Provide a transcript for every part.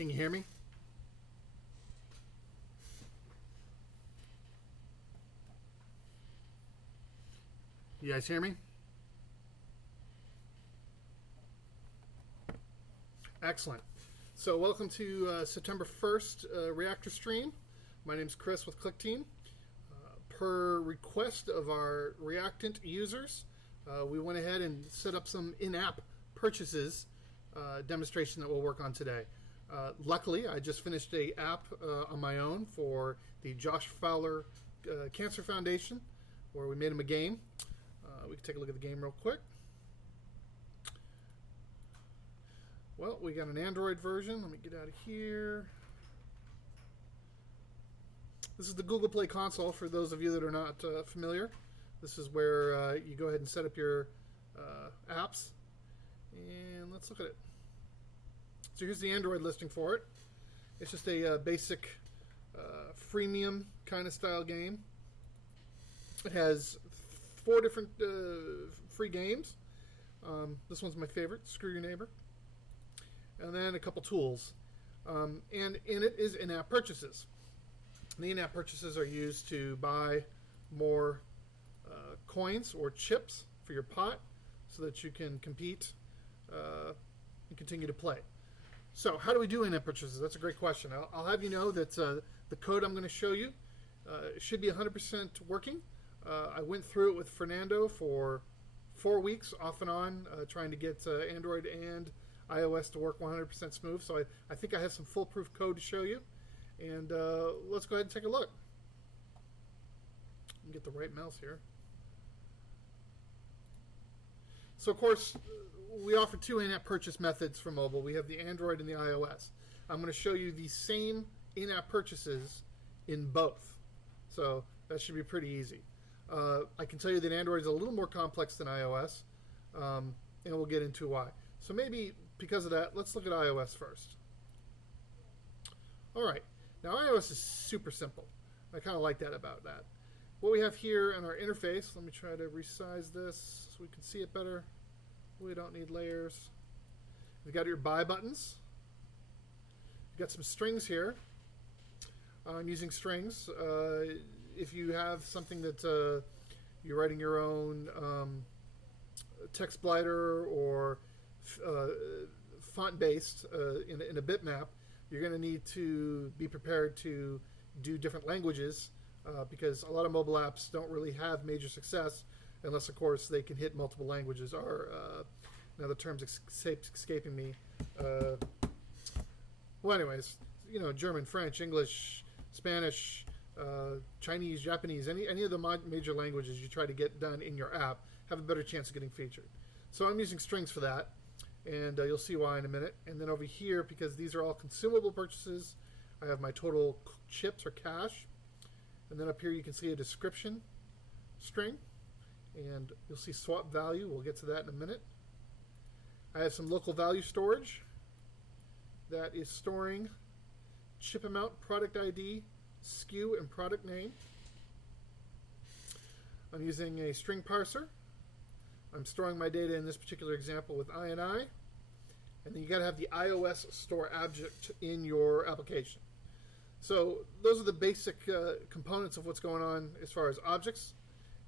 Can you hear me? You guys hear me? Excellent. So welcome to September 1st Reactor stream. My name is Chris with ClickTeam. Per request of our Reactant users, we went ahead and set up some in-app purchases demonstration that we'll work on today. Luckily, I just finished an app on my own for the Josh Fowler Cancer Foundation, where we made him a game. We can take a look at the game real quick. Well, we got an Android version. Let me get out of here. This is the Google Play console for those of you that are not familiar. This is where you go ahead and set up your apps. And let's look at it. So here's the Android listing for it. It's just a basic freemium kind of style game. It has 4 different free games. This one's my favorite, Screw Your Neighbor. And then a couple tools. And in it is in-app purchases. The in-app purchases are used to buy more coins or chips for your pot so that you can compete and continue to play. So how do we do in-app purchases? That's a great question. I'll have you know that the code I'm going to show you should be 100% working. I went through it with Fernando for 4 weeks off and on trying to get Android and iOS to work 100% smooth. So I think I have some foolproof code to show you. And let's go ahead and take a look. Let me get the right mouse here. So, of course, we offer 2 in-app purchase methods for mobile. We have the Android and the iOS. I'm going to show you the same in-app purchases in both. So that should be pretty easy. I can tell you that Android is a little more complex than iOS, and we'll get into why. So maybe because of that, let's look at iOS first. All right. Now, iOS is super simple. I kind of like that about that. What we have here in our interface, let me try to resize this so we can see it better. We don't need layers. You've got your buy buttons. You've got some strings here. I'm using strings. If you have something that you're writing your own text blighter or font-based in a bitmap, you're going to need to be prepared to do different languages because a lot of mobile apps don't really have major success unless, of course, they can hit multiple languages. Or now the term's escaping me. Well, anyways, German, French, English, Spanish, Chinese, Japanese, any of the major languages you try to get done in your app have a better chance of getting featured. So I'm using strings for that. And you'll see why in a minute. And then over here, because these are all consumable purchases, I have my total chips or cash. And then up here you can see a description string. And you'll see swap value. We'll get to that in a minute. I have some local value storage that is storing chip amount, product ID, SKU, and product name. I'm using a string parser. I'm storing my data in this particular example with INI. And then you got to have the iOS store object in your application. So those are the basic components of what's going on as far as objects.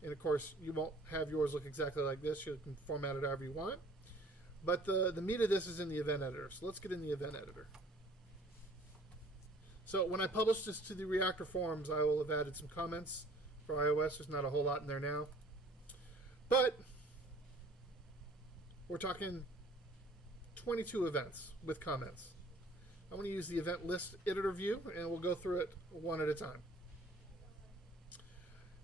And of course, you won't have yours look exactly like this. You can format it however you want. But the meat of this is in the event editor. So let's get in the event editor. So when I publish this to the Reactor forums, I will have added some comments for iOS. There's not a whole lot in there now. But we're talking 22 events with comments. I want to use the event list editor view, and we'll go through it one at a time.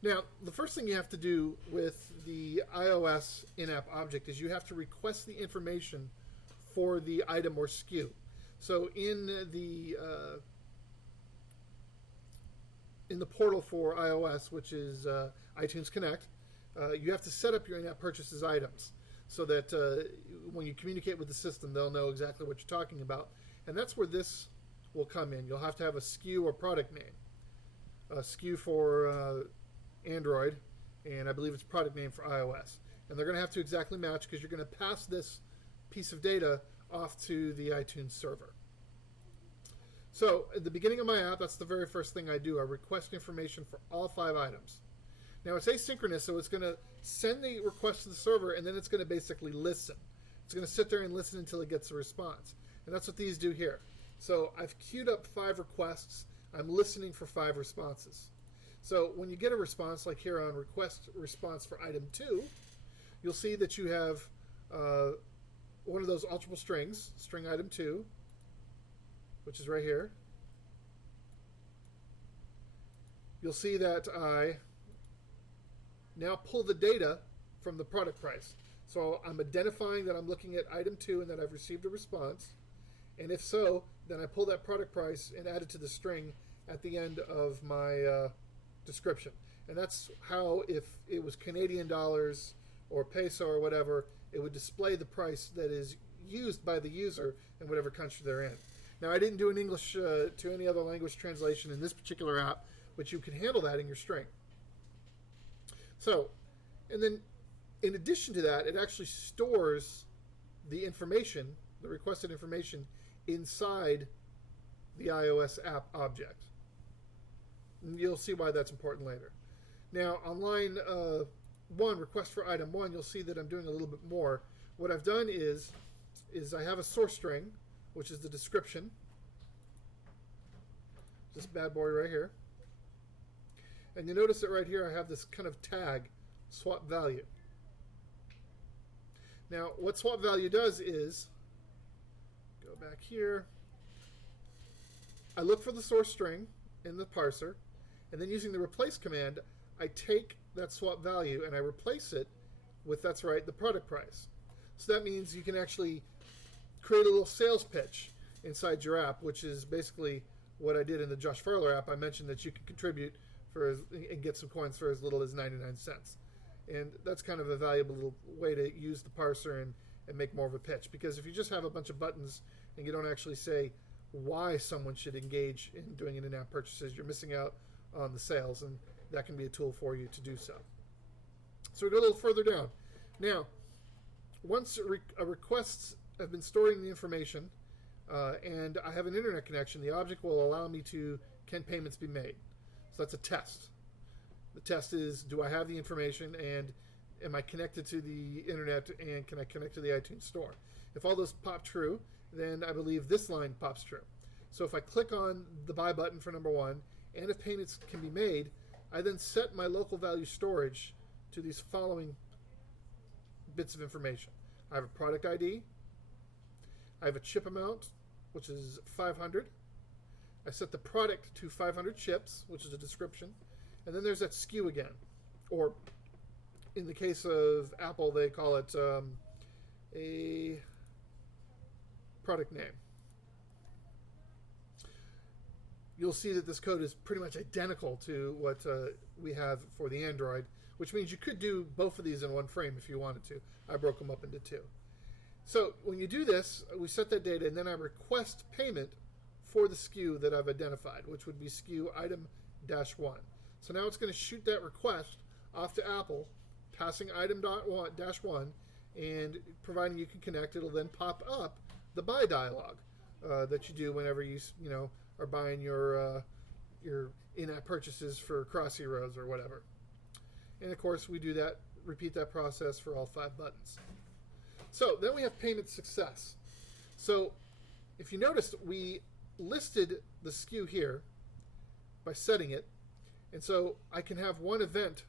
Now, the first thing you have to do with the iOS in-app object is you have to request the information for the item or SKU. So in the portal for iOS, which is iTunes Connect, you have to set up your in-app purchases items so that when you communicate with the system, they'll know exactly what you're talking about. And that's where this will come in. You'll have to have a SKU or product name. A SKU for Android, and I believe it's product name for iOS. And they're going to have to exactly match because you're going to pass this piece of data off to the iTunes server. So at the beginning of my app, that's the very first thing I do. I request information for all 5 items. Now it's asynchronous, so it's going to send the request to the server, and then it's going to basically listen. It's going to sit there and listen until it gets a response. And that's what these do here. So I've queued up 5 requests. I'm listening for 5 responses. So when you get a response, like here on request response for item 2, you'll see that you have one of those alterable strings, string item 2, which is right here. You'll see that I now pull the data from the product price. So I'm identifying that I'm looking at item 2 and that I've received a response. And if so, then I pull that product price and add it to the string at the end of my description. And that's how, if it was Canadian dollars or peso or whatever, it would display the price that is used by the user in whatever country they're in. Now, I didn't do an English to any other language translation in this particular app, but you can handle that in your string. So, and then in addition to that, it actually stores the information, the requested information, inside the iOS app object. And you'll see why that's important later. Now, on line 1, request for item 1, you'll see that I'm doing a little bit more. What I've done is I have a source string, which is the description. This bad boy right here. And you notice that right here I have this kind of tag, swap value. Now, what swap value does is, go back here, I look for the source string in the parser, and then using the replace command, I take that swap value and I replace it with, that's right, the product price. So that means you can actually create a little sales pitch inside your app, which is basically what I did in the Josh Farler app. I mentioned that you can contribute and get some coins for as little as 99 cents. And that's kind of a valuable little way to use the parser and make more of a pitch. Because if you just have a bunch of buttons and you don't actually say why someone should engage in doing an in-app purchases, you're missing out on the sales, and that can be a tool for you to do so. So we go a little further down. Now, once a requests have been storing the information and I have an internet connection, the object will allow me to, can payments be made? So that's a test. The test is, do I have the information, and am I connected to the internet, and can I connect to the iTunes store? If all those pop true, then I believe this line pops true. So if I click on the buy button for number 1, and if payments can be made, I then set my local value storage to these following bits of information. I have a product ID. I have a chip amount, which is 500. I set the product to 500 chips, which is a description. And then there's that SKU again. Or in the case of Apple, they call it a product name. You'll see that this code is pretty much identical to what we have for the Android, which means you could do both of these in one frame if you wanted to. I broke them up into 2. So when you do this, we set that data, and then I request payment for the SKU that I've identified, which would be SKU item-1. So now it's going to shoot that request off to Apple, passing item-1, and providing you can connect, it'll then pop up the buy dialog that you do whenever you are buying your in-app purchases for Cross Heroes or whatever. And of course, we do that, repeat that process for all 5 buttons. So then we have payment success. So if you noticed, we listed the SKU here by setting it. And so I can have one event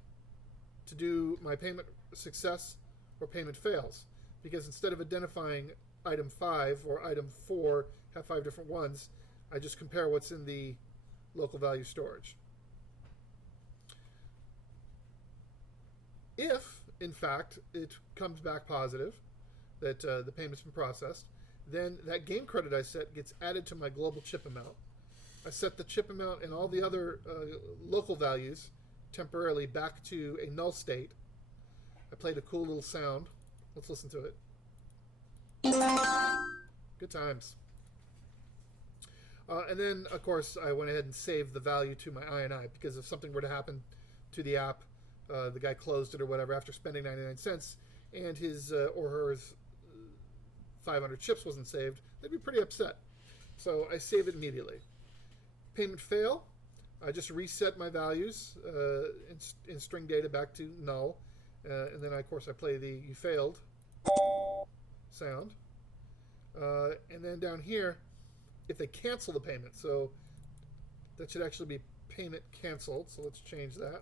to do my payment success or payment fails. Because instead of identifying item 5 or item 4, have 5 different ones, I just compare what's in the local value storage. If, in fact, it comes back positive, that the payment's been processed, then that game credit I set gets added to my global chip amount. I set the chip amount and all the other local values temporarily back to a null state. I played a cool little sound. Let's listen to it. Good times. And then, of course, I went ahead and saved the value to my INI, because if something were to happen to the app, the guy closed it or whatever after spending 99 cents, and his or her 500 chips wasn't saved, they'd be pretty upset. So I save it immediately. payment fail, I just reset my values in string data back to null. And then, of course, I play the you failed sound. And then down here, if they cancel the payment, so that should actually be payment canceled. So let's change that.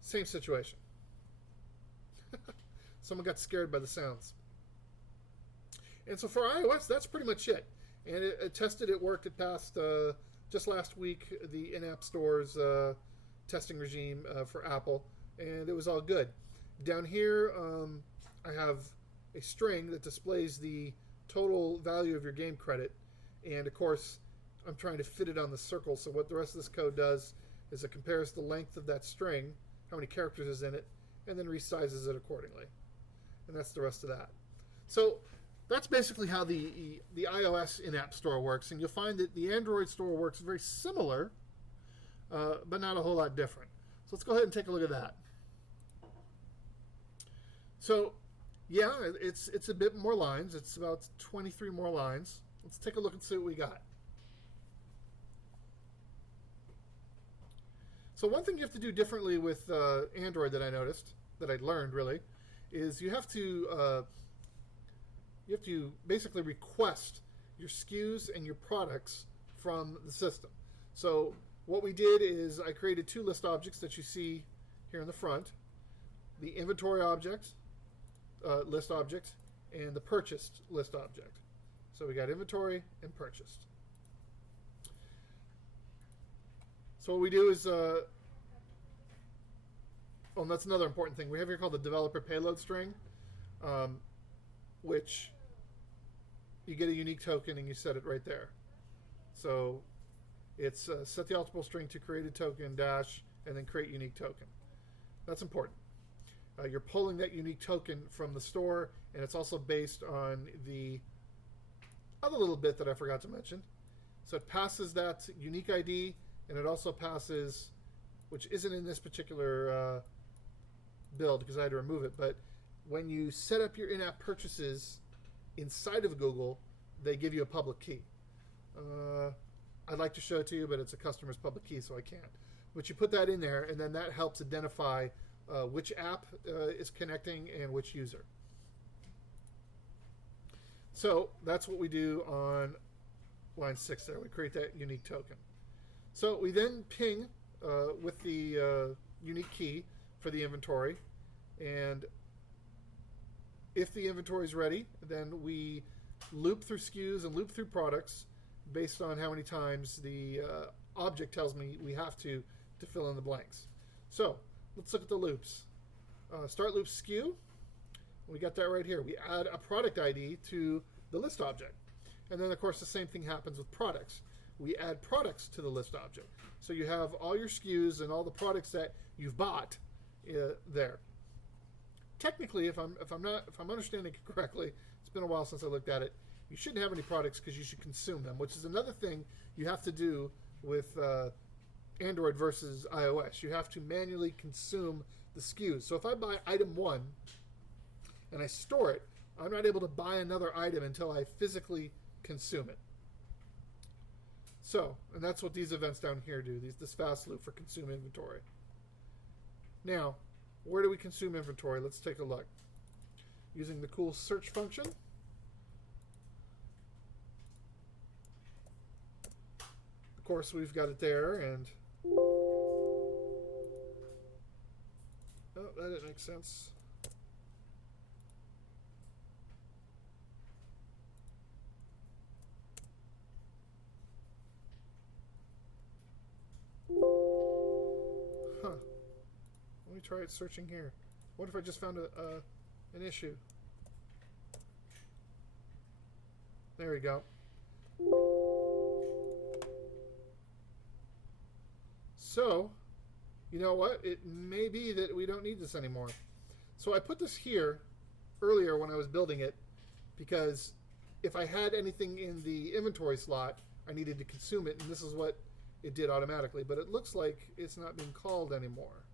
Same situation. Someone got scared by the sounds. And so for iOS, that's pretty much it. And it tested, it worked, it passed just last week the in-app stores testing regime for Apple, and it was all good. Down here, I have a string that displays the total value of your game credit, and of course, I'm trying to fit it on the circle, so what the rest of this code does is it compares the length of that string, how many characters is in it, and then resizes it accordingly. And that's the rest of that. So that's basically how the iOS in-app store works, and you'll find that the Android store works very similar, but not a whole lot different. So let's go ahead and take a look at that. So yeah, it's a bit more lines. It's about 23 more lines. Let's take a look and see what we got. So one thing you have to do differently with Android that I noticed, that I learned really, is you have to basically request your SKUs and your products from the system. So what we did is I created two list objects that you see here in the front, the inventory object, list object, and the purchased list object. So we got inventory and purchased. So what we do is, oh, and that's another important thing. We have here called the developer payload string, which you get a unique token and you set it right there. So it's set the alternate string to create a token dash and then create unique token. That's important. You're pulling that unique token from the store, and it's also based on the other little bit that I forgot to mention. So it passes that unique ID, and it also passes, which isn't in this particular build because I had to remove it, but when you set up your in-app purchases inside of Google, they give you a public key. I'd like to show it to you, but it's a customer's public key, so I can't. But you put that in there, and then that helps identify which app is connecting and which user. So that's what we do on line 6 there. We create that unique token. So we then ping with the unique key for the inventory, and if the inventory is ready, then we loop through SKUs and loop through products based on how many times the object tells me we have to fill in the blanks. So let's look at the loops. Start loop SKU. We got that right here. We add a product ID to the list object. And then, of course, the same thing happens with products. We add products to the list object. So you have all your SKUs and all the products that you've bought there. Technically, if I'm understanding it correctly, it's been a while since I looked at it, you shouldn't have any products because you should consume them, which is another thing you have to do with Android versus iOS. You have to manually consume the SKUs. So if I buy item 1 and I store it, I'm not able to buy another item until I physically consume it. So, and that's what these events down here do, this fast loop for consume inventory. Now, where do we consume inventory? Let's take a look. Using the cool search function. Of course, we've got it there, and oh, that didn't make sense. Huh. Let me try it searching here. What if I just found an issue? There we go. So, you know what? It may be that we don't need this anymore. So I put this here earlier when I was building it because if I had anything in the inventory slot, I needed to consume it, and this is what it did automatically. But it looks like it's not being called anymore.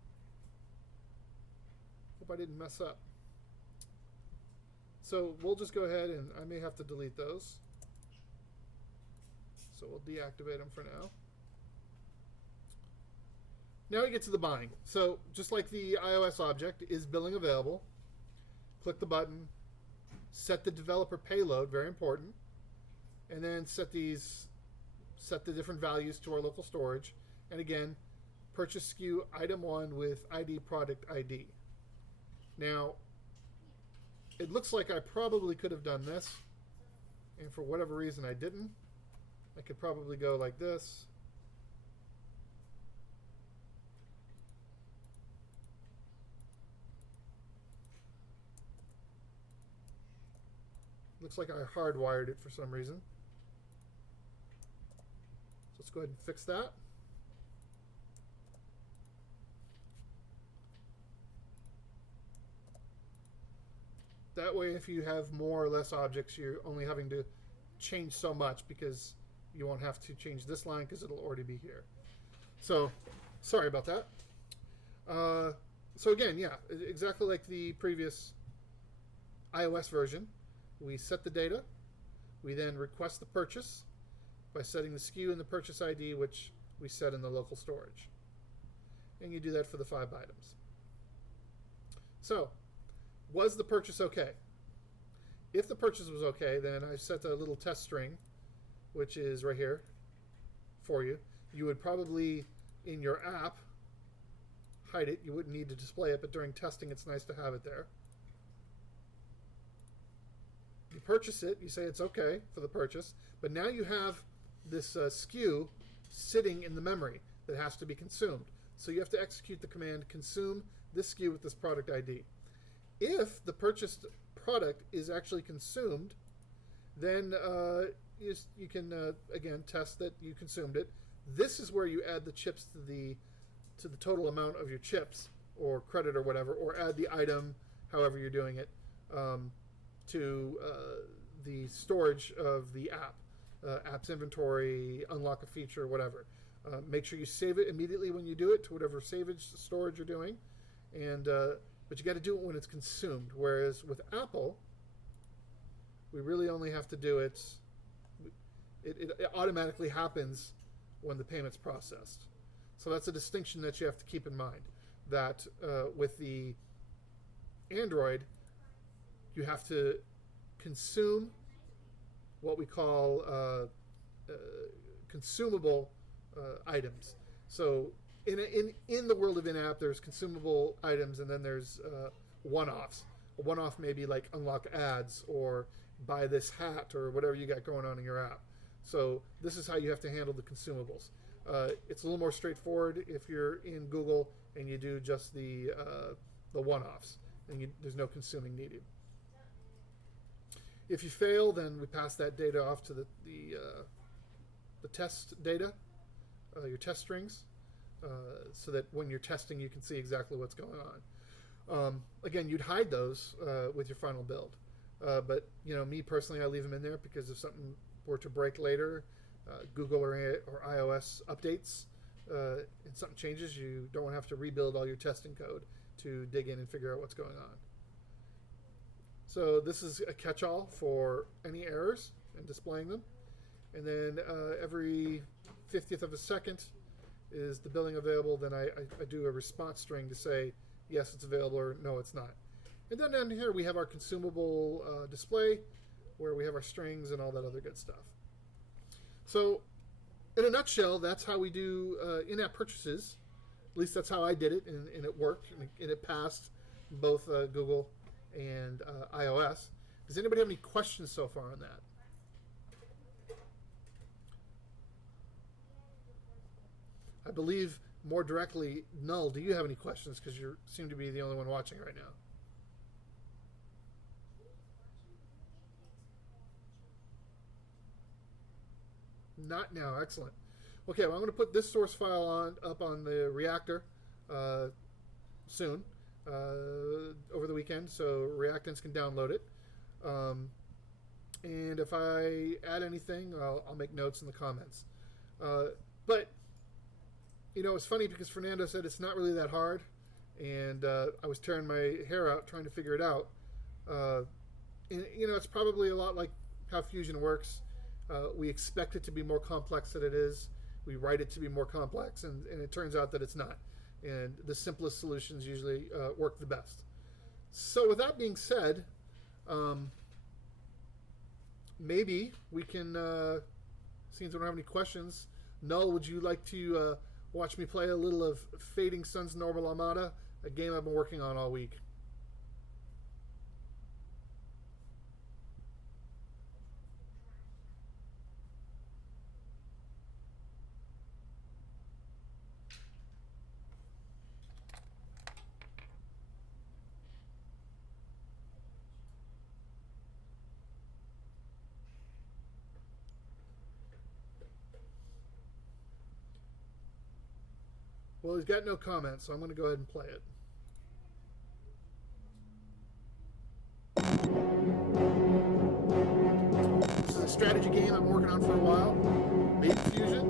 Hope I didn't mess up. So we'll just go ahead and I may have to delete those. So So we'll deactivate them for now. Now we get to the buying. So just like the iOS object, is billing available? Click the button, set the developer payload, very important, and then set the different values to our local storage. And again, purchase SKU item 1 with ID product ID. Now, it looks like I probably could have done this, and for whatever reason I didn't. I could probably go like this. Looks like I hardwired it for some reason. So let's go ahead and fix that. That way, if you have more or less objects, you're only having to change so much because you won't have to change this line because it'll already be here. So, sorry about that. So again, yeah, exactly like the previous iOS version, we set the data. We then request the purchase by setting the SKU and the purchase ID, which we set in the local storage. And you do that for the 5 items. So, was the purchase okay? If the purchase was okay, then I set a little test string, which is right here for you. You would probably, in your app, hide it. You wouldn't need to display it, but during testing, it's nice to have it there. You purchase it. You say it's okay for the purchase, but now you have this SKU sitting in the memory that has to be consumed. So you have to execute the command consume this SKU with this product ID. If the purchased product is actually consumed, then you can again test that you consumed it. This is where you add the chips to the total amount of your chips or credit or whatever, or add the item, however you're doing it, to the storage of the app, app's inventory, unlock a feature, whatever. Make sure you save it immediately when you do it to whatever storage you're doing, and but you got to do it when it's consumed. Whereas with Apple, we really only have to do it. It automatically happens when the payment's processed. So that's a distinction that you have to keep in mind. That with the Android, you have to consume what we call consumable items. So in the world of in-app, there's consumable items, and then there's one-offs. A one-off may be like unlock ads or buy this hat or whatever you got going on in your app. So this is how you have to handle the consumables. It's a little more straightforward if you're in Google and you do just the one-offs, and there's no consuming needed. If you fail, then we pass that data off to the test data, your test strings, so that when you're testing, you can see exactly what's going on. Again, you'd hide those with your final build, but me personally, I leave them in there because if something were to break later, Google or iOS updates, and something changes, you don't have to rebuild all your testing code to dig in and figure out what's going on. So this is a catch-all for any errors and displaying them. And then every 50th of a second is the billing available. Then I do a response string to say, yes, it's available, or no, it's not. And then down here we have our consumable display where we have our strings and all that other good stuff. So in a nutshell, that's how we do in-app purchases. At least that's how I did it, and it worked, and it passed both Google and iOS. Does anybody have any questions so far on that? I believe more directly, Null, do you have any questions? Because you seem to be the only one watching right now. Not now. Excellent. Okay, well, I'm going to put this source file up on the Reactor soon, over the weekend, so Reactants can download it. And if I add anything, I'll make notes in the comments. But it's funny because Fernando said it's not really that hard, and I was tearing my hair out trying to figure it out. And it's probably a lot like how Fusion works. We expect it to be more complex than it is. We write it to be more complex, and it turns out that it's not. And the simplest solutions usually work the best. So with that being said, maybe we can, since we don't have any questions, Null, would you like to watch me play a little of Fading Suns Noble Armada, a game I've been working on all week? Well, he's got no comments, so I'm going to go ahead and play it. This is a strategy game I've been working on for a while. Baby Fusion.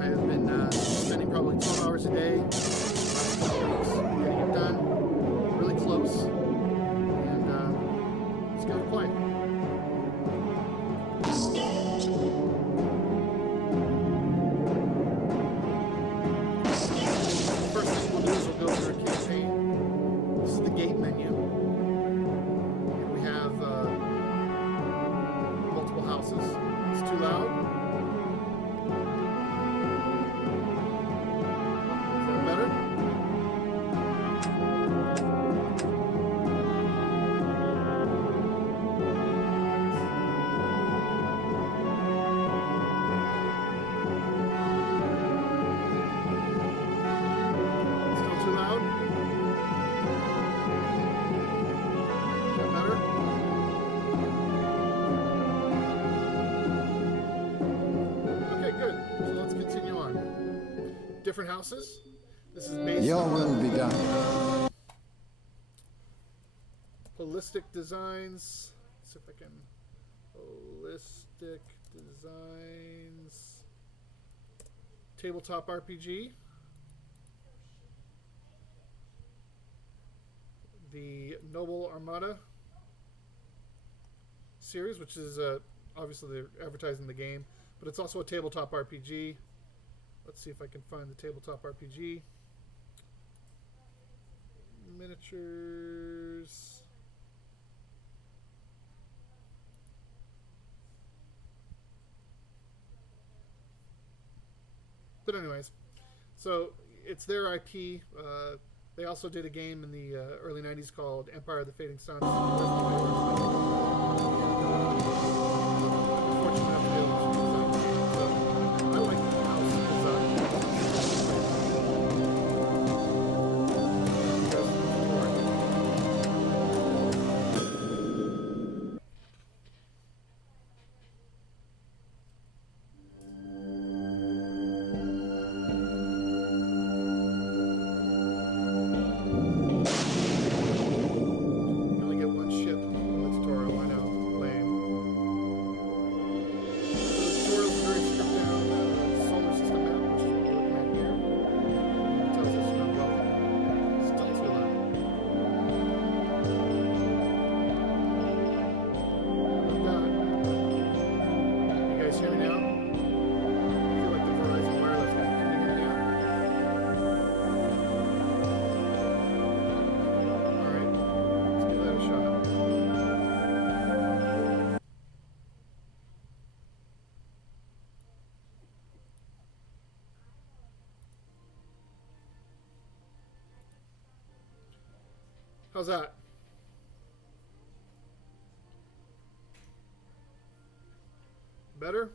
I have been spending probably 12 hours a day, last couple weeks, getting it done. Really close. And let's go to play. Different houses. This is based Your on will be done. Holistic Designs. Let's see if I can. Holistic Designs. Tabletop RPG. The Noble Armada series, which is obviously they're advertising the game, but it's also a tabletop RPG. Let's see if I can find the tabletop RPG. Miniatures. But anyways, so it's their IP. They also did a game in the early 90s called Empire of the Fading Suns. How's that? Better?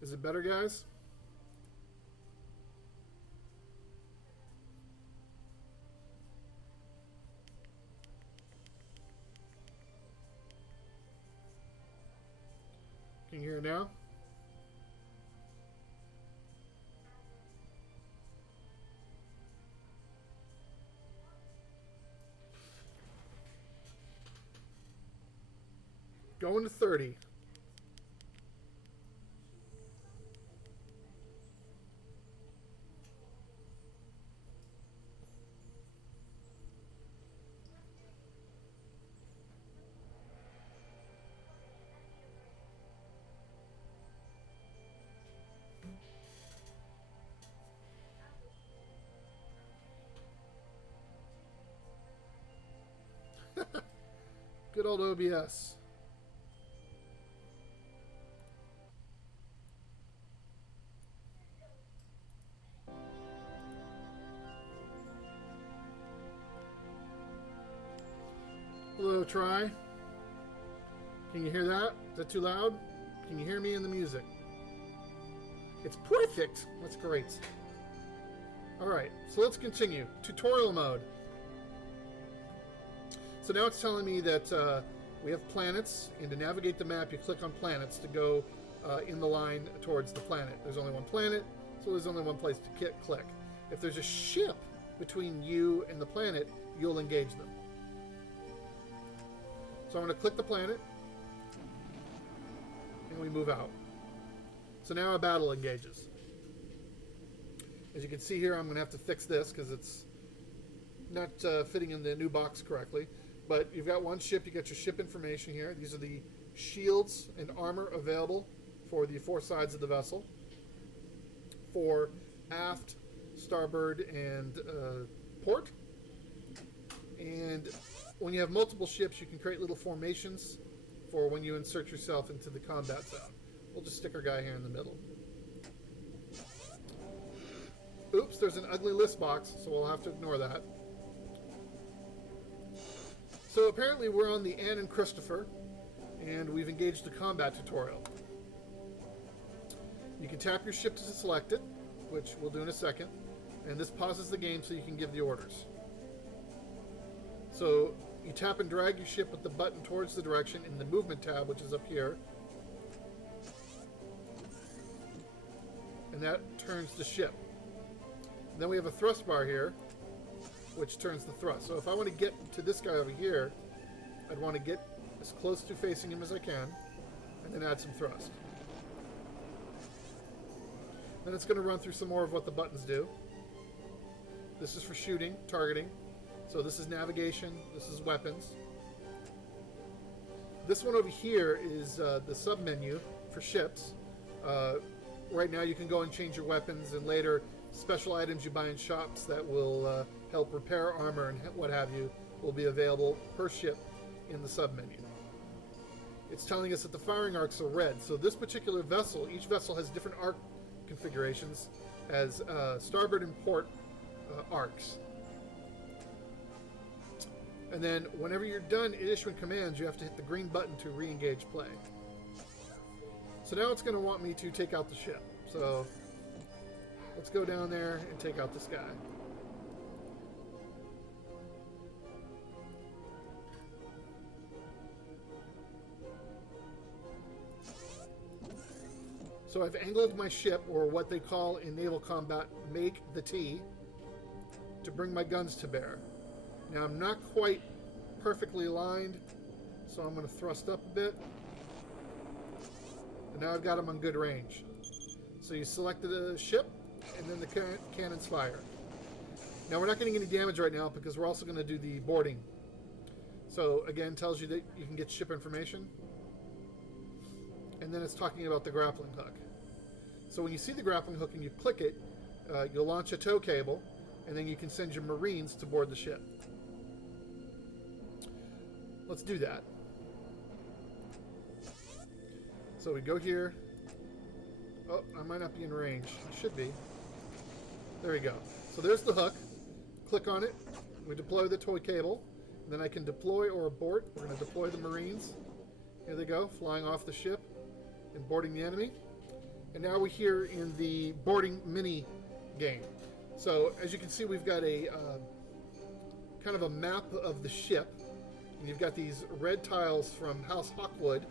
Is it better, guys? Can you hear it now? Going to 30. Good old OBS. Hello, try. Can you hear that? Is that too loud? Can you hear me in the music? It's perfect. That's great. Alright, so let's continue. Tutorial mode. So now it's telling me that we have planets, and to navigate the map, you click on planets to go in the line towards the planet. There's only one planet, so there's only one place to click. If there's a ship between you and the planet, you'll engage them. So I'm going to click the planet, and we move out. So now a battle engages. As you can see here, I'm going to have to fix this because it's not fitting in the new box correctly. But you've got one ship, you got your ship information here. These are the shields and armor available for the four sides of the vessel. For aft, starboard, and port. And when you have multiple ships, you can create little formations for when you insert yourself into the combat zone. We'll just stick our guy here in the middle. Oops, there's an ugly list box, so we'll have to ignore that. So apparently we're on the Anne and Christopher, and we've engaged the combat tutorial. You can tap your ship to select it, which we'll do in a second, and this pauses the game so you can give the orders. So you tap and drag your ship with the button towards the direction in the movement tab, which is up here. And that turns the ship. And then we have a thrust bar here, which turns the thrust. So if I want to get to this guy over here, I'd want to get as close to facing him as I can, and then add some thrust. Then it's going to run through some more of what the buttons do. This is for shooting, targeting. So this is navigation, this is weapons. This one over here is the sub-menu for ships. Right now you can go and change your weapons, and later special items you buy in shops that will help repair armor and what have you will be available per ship in the sub-menu. It's telling us that the firing arcs are red. So this particular vessel, each vessel has different arc configurations as starboard and port arcs. And then whenever you're done issuing commands, you have to hit the green button to re-engage play. So now it's going to want me to take out the ship. So let's go down there and take out this guy. So I've angled my ship, or what they call in naval combat, make the T, to bring my guns to bear. Now I'm not quite perfectly aligned, so I'm going to thrust up a bit. And now I've got them on good range. So you selected a ship, and then the cannons fire. Now we're not getting any damage right now because we're also going to do the boarding. So again, tells you that you can get ship information. And then it's talking about the grappling hook. So when you see the grappling hook and you click it, you'll launch a tow cable, and then you can send your Marines to board the ship. Let's do that. So we go here. Oh, I might not be in range. I should be. There we go. So there's the hook. Click on it. We deploy the tow cable. Then I can deploy or abort. We're going to deploy the Marines. Here they go, flying off the ship and boarding the enemy. And now we're here in the boarding mini game. So as you can see, we've got a kind of a map of the ship. And you've got these red tiles from House Hawkwood.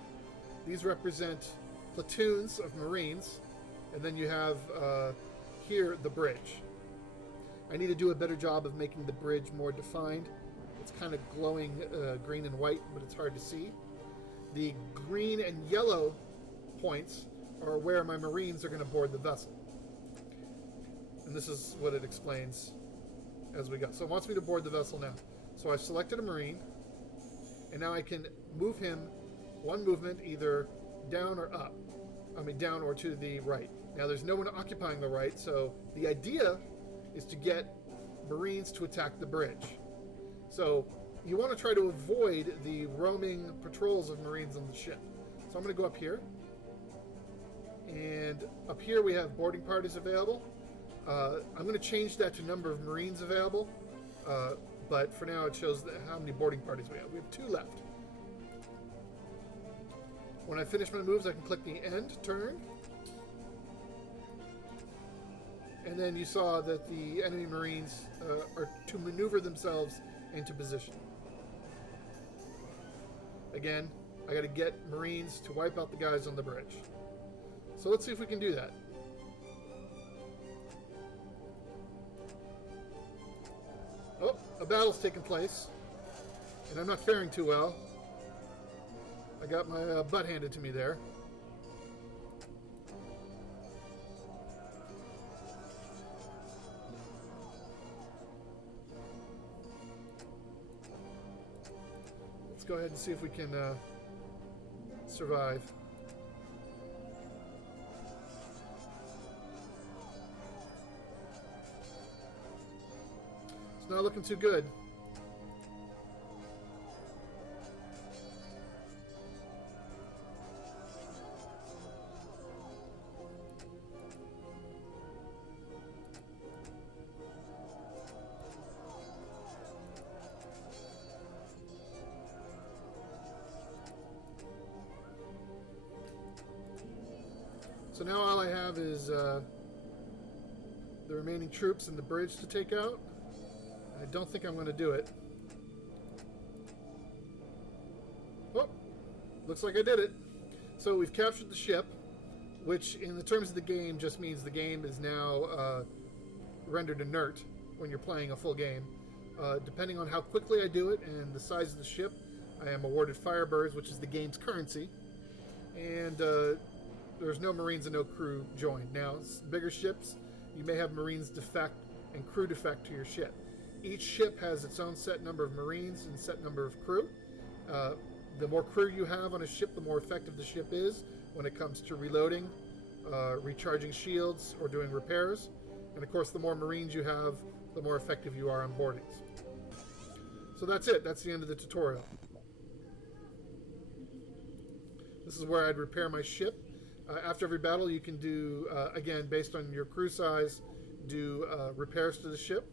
These represent platoons of Marines. And then you have here the bridge. I need to do a better job of making the bridge more defined. It's kind of glowing green and white, but it's hard to see. The green and yellow points are where my Marines are going to board the vessel. And this is what it explains as we go. So it wants me to board the vessel now. So I've selected a Marine, and now I can move him one movement either down or up. I mean down or to the right. Now there's no one occupying the right, so the idea is to get Marines to attack the bridge. So you want to try to avoid the roaming patrols of Marines on the ship. So I'm going to go up here. And up here we have boarding parties available. I'm going to change that to number of Marines available. But for now it shows how many boarding parties we have. We have 2 left. When I finish my moves, I can click the end turn. And then you saw that the enemy Marines are to maneuver themselves into position. Again, I got to get Marines to wipe out the guys on the bridge. So let's see if we can do that. Oh, a battle's taking place. And I'm not faring too well. I got my butt handed to me there. Let's go ahead and see if we can survive. It's not looking too good. So now all I have is the remaining troops and the bridge to take out. I don't think I'm going to do it. Oh, looks like I did it. So we've captured the ship, which in the terms of the game just means the game is now rendered inert when you're playing a full game. Depending on how quickly I do it and the size of the ship, I am awarded Firebirds, which is the game's currency. And there's no Marines and no crew joined. Now, bigger ships, you may have Marines defect and crew defect to your ship. Each ship has its own set number of Marines and set number of crew. The more crew you have on a ship, the more effective the ship is when it comes to reloading, recharging shields, or doing repairs. And of course, the more Marines you have, the more effective you are on boardings. So that's it. That's the end of the tutorial. This is where I'd repair my ship. After every battle, you can do, again, based on your crew size, do repairs to the ship.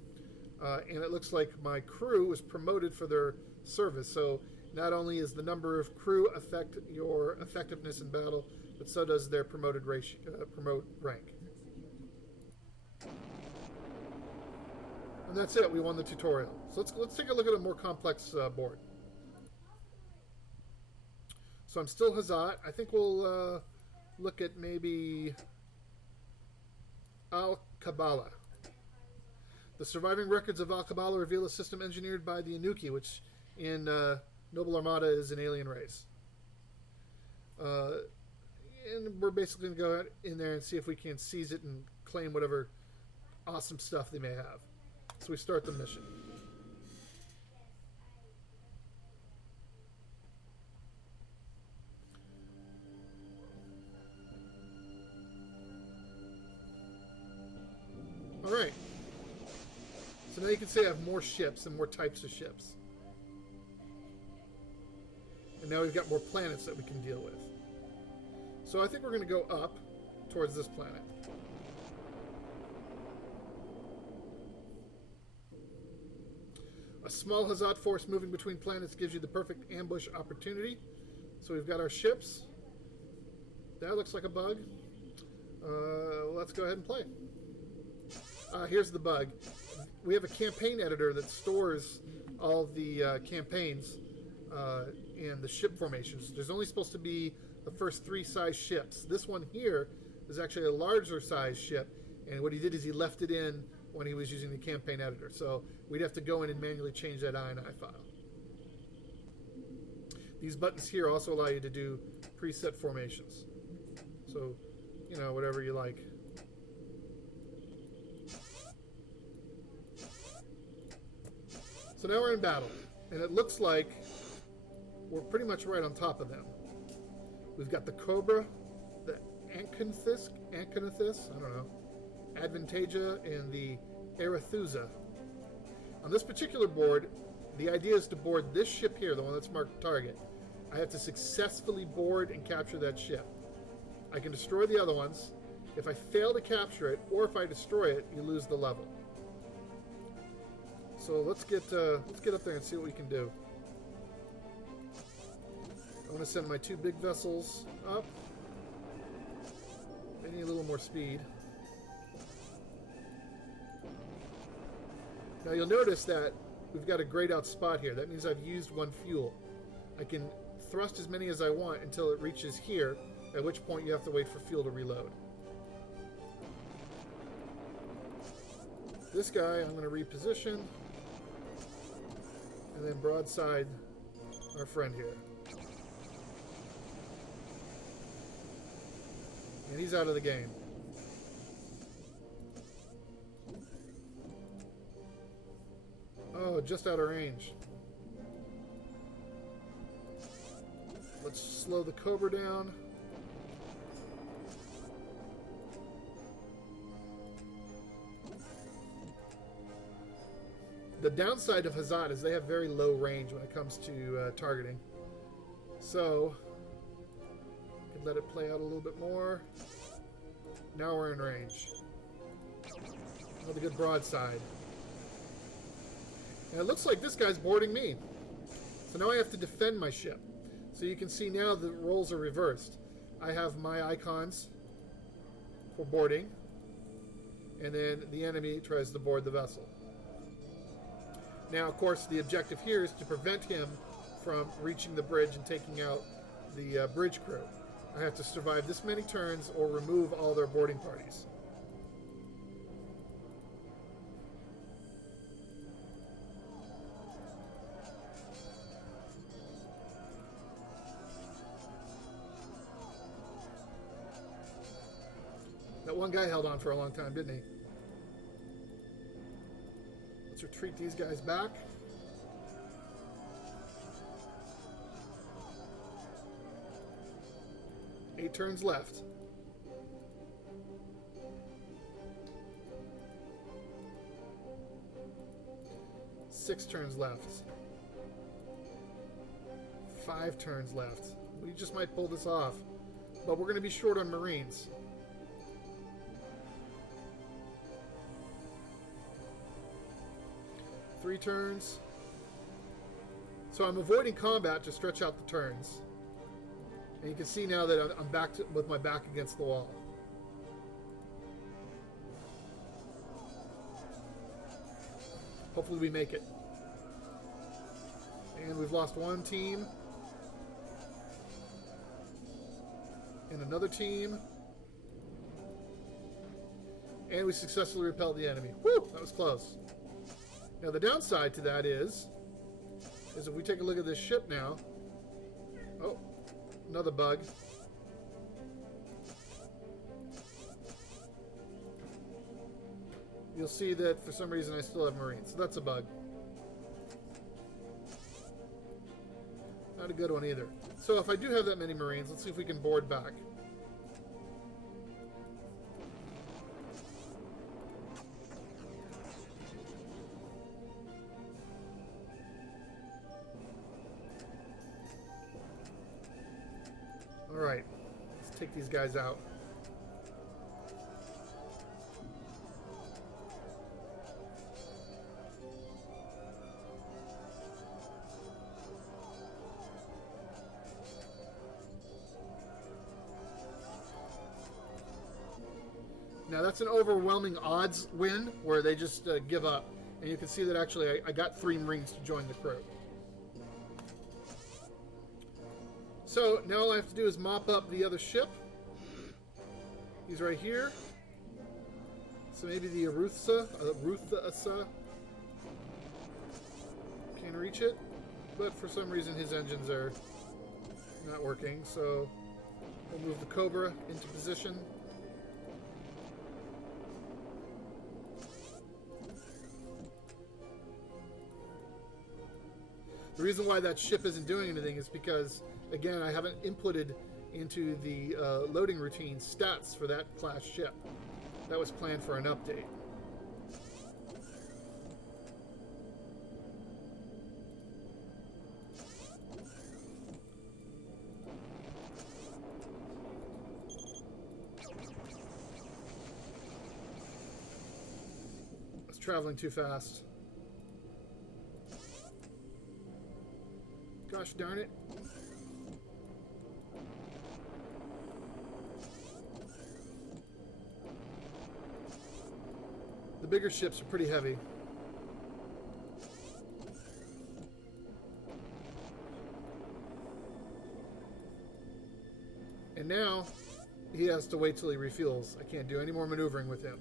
And it looks like my crew was promoted for their service. So not only is the number of crew affect your effectiveness in battle, but so does their promoted promote rank. And that's it. We won the tutorial. So let's take a look at a more complex board. So I'm still Hazat. I think we'll look at maybe Al-Kabbalah. The surviving records of Al-Kabbalah reveal a system engineered by the INAPP, which in Noble Armada is an alien race. And we're basically going to go in there and see if we can seize it and claim whatever awesome stuff they may have. So we start the mission. All right. So now you can see I have more ships and more types of ships. And now we've got more planets that we can deal with. So I think we're going to go up towards this planet. A small Hazat force moving between planets gives you the perfect ambush opportunity. So we've got our ships. That looks like a bug. Let's go ahead and play. Here's the bug. We have a campaign editor that stores all the campaigns and the ship formations. There's only supposed to be the first 3 size ships. This one here is actually a larger size ship, and what he did is he left it in when he was using the campaign editor. So we'd have to go in and manually change that INI file. These buttons here also allow you to do preset formations. So, you know, whatever you like. So now we're in battle, and it looks like we're pretty much right on top of them. We've got the Cobra, the Acanthus, I don't know, Advantasia, and the Arethusa. On this particular board, The idea is to board this ship here, the one that's marked target. I have to successfully board and capture that ship. I can destroy the other ones. If I fail to capture it, or if I destroy it, you lose the level. So let's get up there and see what we can do. I want to send my 2 big vessels up. They need a little more speed. Now you'll notice that we've got a grayed out spot here. That means I've used 1 fuel. I can thrust as many as I want until it reaches here, at which point you have to wait for fuel to reload. This guy I'm going to reposition, and then broadside our friend here. And he's out of the game. Oh, just out of range. Let's slow the Cobra down. The downside of Hazard is they have very low range when it comes to targeting. So, could let it play out a little bit more. Now we're in range. Another good broadside. And it looks like this guy's boarding me. So now I have to defend my ship. So you can see now the roles are reversed. I have my icons for boarding, and then the enemy tries to board the vessel. Now, of course, the objective here is to prevent him from reaching the bridge and taking out the bridge crew. I have to survive this many turns or remove all their boarding parties. That one guy held on for a long time, didn't he? Let's retreat these guys back. Eight turns left. Six turns left. 5 turns left. We just might pull this off. But we're going to be short on Marines. Three turns. So I'm avoiding combat to stretch out the turns. And you can see now that I'm back with my back against the wall. Hopefully we make it. And we've lost one team. And another team. And we successfully repelled the enemy. Woo! That was close. Now the downside to that is if we take a look at this ship now. Oh, another bug. You'll see that for some reason I still have Marines. So that's a bug. Not a good one either. So if I do have that many Marines, let's see if we can board back. Alright, let's take these guys out. Now that's an overwhelming odds win where they just give up. And you can see that actually I got 3 Marines to join the crew. So now all I have to do is mop up the other ship. He's right here. So maybe the Arutha can reach it. But for some reason his engines are not working. So we'll move the Cobra into position. The reason why that ship isn't doing anything is because, again, I haven't inputted into the loading routine stats for that class ship. That was planned for an update. traveling too fast. Gosh darn it. The bigger ships are pretty heavy. And now he has to wait till he refuels. I can't do any more maneuvering with him.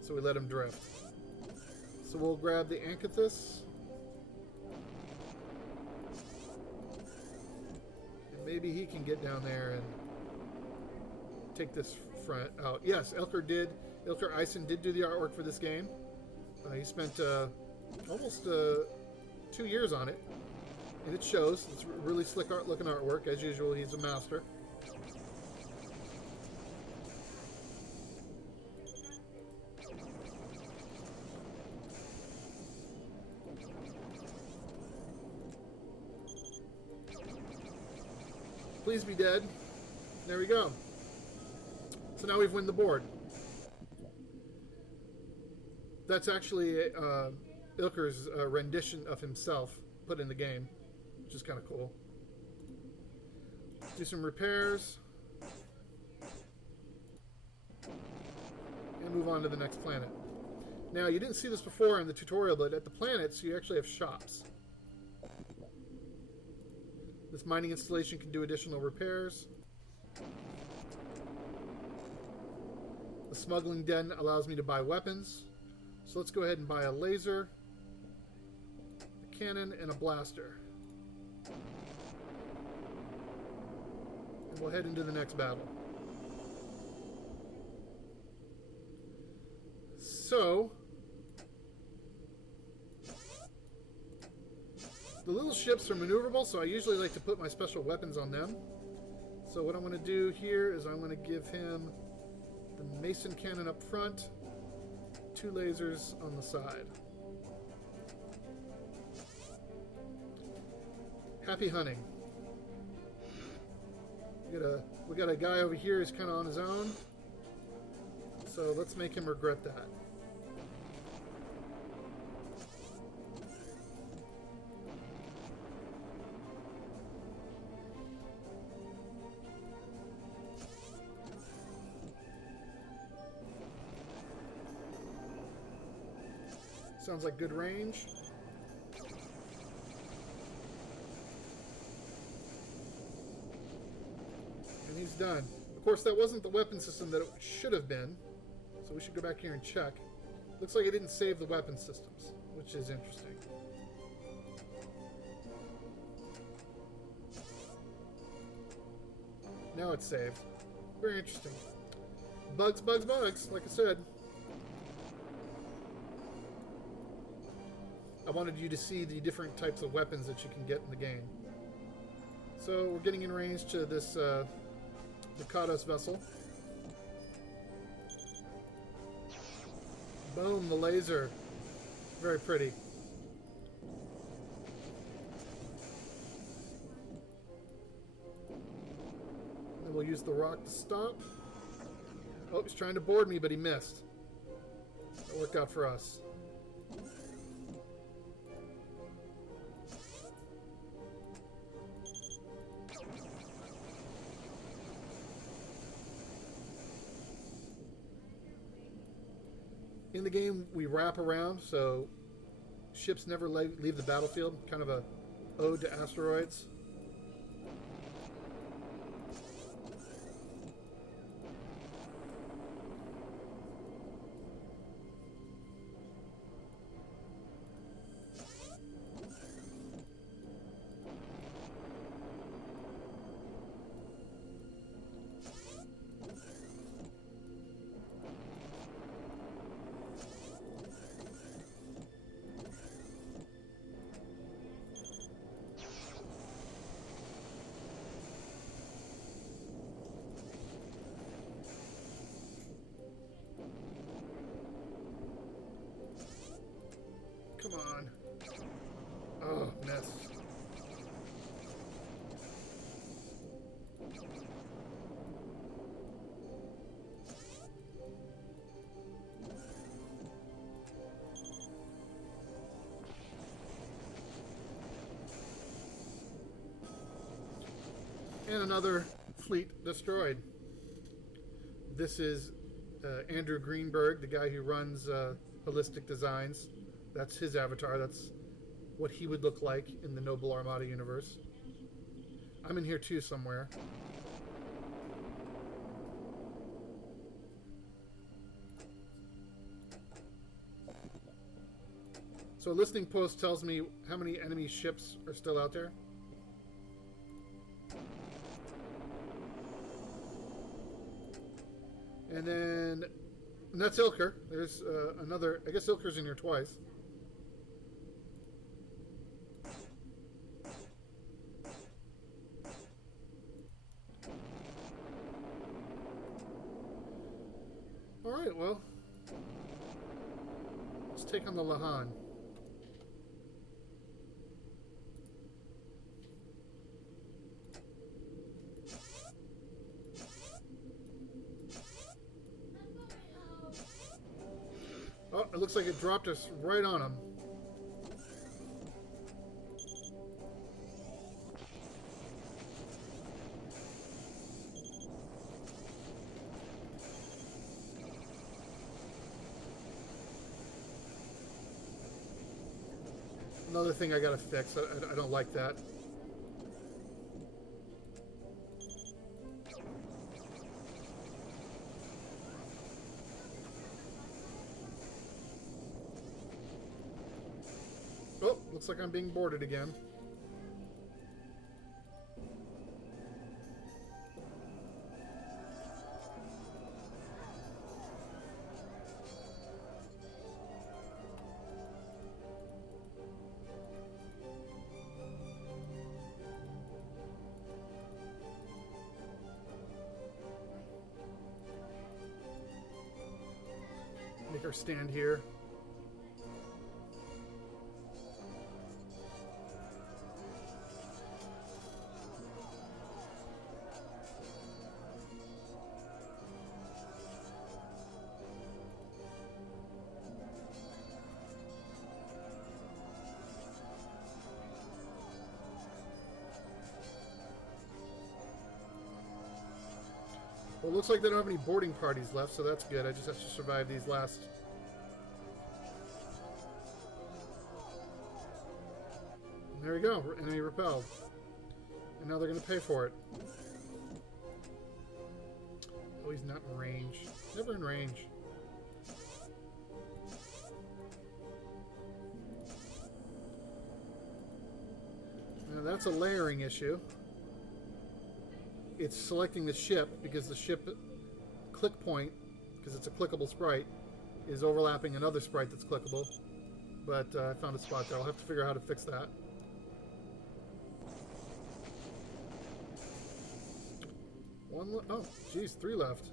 So we let him drift. So we'll grab the Anchithus. And maybe he can get down there and take this front out. Yes, Ilker Eisen did do the artwork for this game. He spent almost 2 years on it. And it shows. It's really slick looking artwork. As usual, he's a master. Please be dead. There we go. So now we've won the board. That's actually Ilker's rendition of himself put in the game, which is kind of cool. Do some repairs. And move on to the next planet. Now, you didn't see this before in the tutorial, but at the planets, you actually have shops. This mining installation can do additional repairs. The smuggling den allows me to buy weapons. So let's go ahead and buy a laser, a cannon, and a blaster. And we'll head into the next battle. So, the little ships are maneuverable, so I usually like to put my special weapons on them. So what I'm going to do here is I'm going to give him the Mason cannon up front, 2 lasers on the side. Happy hunting. We got a guy over here who's kind of on his own, so let's make him regret that. Sounds like good range. And he's done. Of course, that wasn't the weapon system that it should have been. So we should go back here and check. Looks like it didn't save the weapon systems, which is interesting. Now it's saved. Very interesting. Bugs, bugs, bugs, like I said. I wanted you to see the different types of weapons that you can get in the game. So we're getting in range to this Ducados vessel. Boom, the laser. Very pretty. Then we'll use the rock to stop. Oh, he's trying to board me, but he missed. That worked out for us. In the game, we wrap around, so ships never leave the battlefield. Kind of a ode to asteroids. And another fleet destroyed. This is Andrew Greenberg, the guy who runs Holistic Designs. That's his avatar. That's what he would look like in the Noble Armada universe. I'm in here too somewhere. So a listening post tells me how many enemy ships are still out there. And that's Ilker. There's another, I guess Ilker's in here twice. Alright, well, let's take on the Lahan. Oh, it looks like it dropped us right on him. Another thing I gotta fix. I don't like that. Oh, looks like I'm being boarded again. Make her stand here. Well, it looks like they don't have any boarding parties left, so that's good. I just have to survive these last. And there we go. Enemy repelled. And now they're going to pay for it. Oh, he's not in range. Never in range. Now that's a layering issue. It's selecting the ship because the ship click point, because it's a clickable sprite, is overlapping another sprite that's clickable. But I found a spot there. I'll have to figure out how to fix that. Oh, geez, 3 left.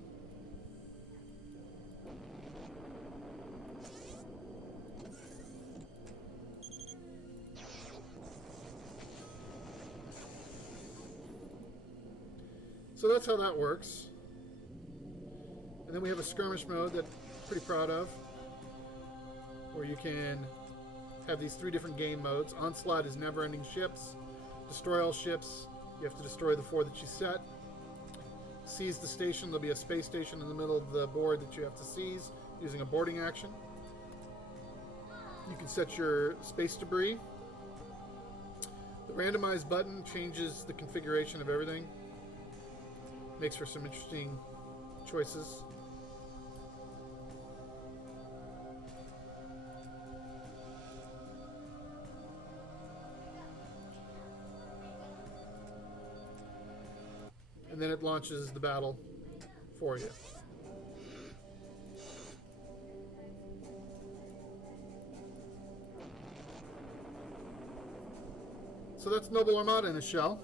So that's how that works. And then we have a skirmish mode that I'm pretty proud of, where you can have these 3 different game modes. Onslaught is never-ending ships. Destroy all ships. You have to destroy the 4 that you set. Seize the station. There'll be a space station in the middle of the board that you have to seize using a boarding action. You can set your space debris. The randomize button changes the configuration of everything. Makes for some interesting choices. And then it launches the battle for you. So that's Noble Armada in a shell.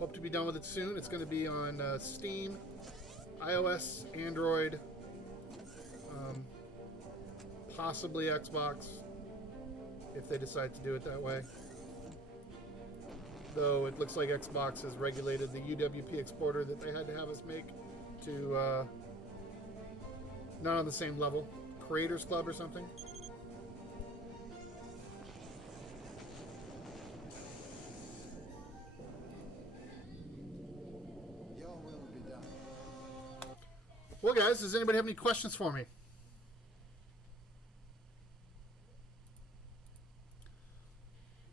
Hope to be done with it soon. It's going to be on Steam, iOS, Android, possibly Xbox, if they decide to do it that way. Though it looks like Xbox has regulated the UWP exporter that they had to have us make to not on the same level. Creators Club or something. Well, guys, does anybody have any questions for me?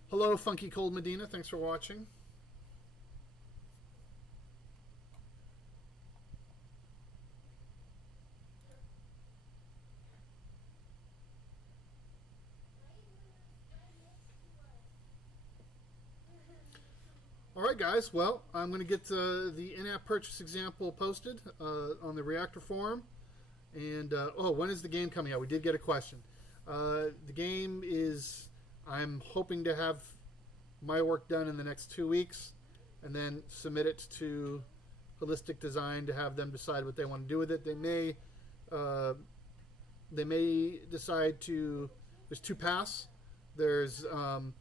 Hello, Funky Cold Medina. Thanks for watching. All right, guys. Well, I'm going to get the in-app purchase example posted on the Reactor forum. And, oh, when is the game coming out? We did get a question. The game is, I'm hoping to have my work done in the next 2 weeks and then submit it to Holistic Design to have them decide what they want to do with it. They may decide to, there's 2 paths. There's going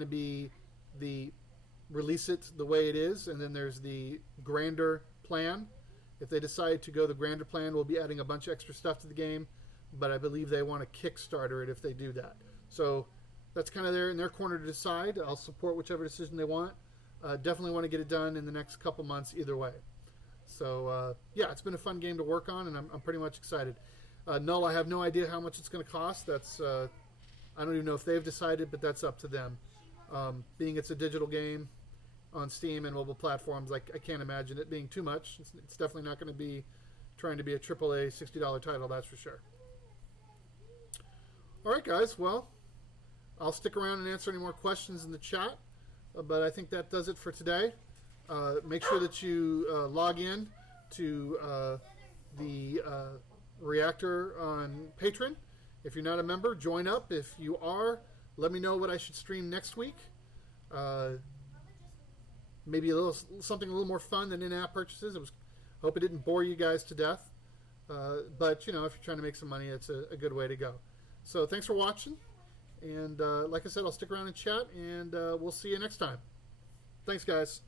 to be the release it the way it is, and then there's the grander plan. If they decide to go the grander plan, we'll be adding a bunch of extra stuff to the game, but I believe they want to Kickstarter it if they do that. So that's kind of there in their corner to decide. I'll support whichever decision they want. Definitely want to get it done in the next couple months either way. So yeah, it's been a fun game to work on, and I'm pretty much excited. Null, I have no idea how much it's going to cost. That's I don't even know if they've decided, but that's up to them. Being it's a digital game on Steam and mobile platforms, like I can't imagine it being too much. It's definitely not going to be trying to be a AAA $60 title, that's for sure. All right, guys. Well, I'll stick around and answer any more questions in the chat, but I think that does it for today. Make sure that you log in to the Reactor on Patreon. If you're not a member, join up. If you are, let me know what I should stream next week. Maybe something a little more fun than in-app purchases. Hope it didn't bore you guys to death. But, you know, if you're trying to make some money, it's a good way to go. So thanks for watching. And like I said, I'll stick around and chat, and we'll see you next time. Thanks, guys.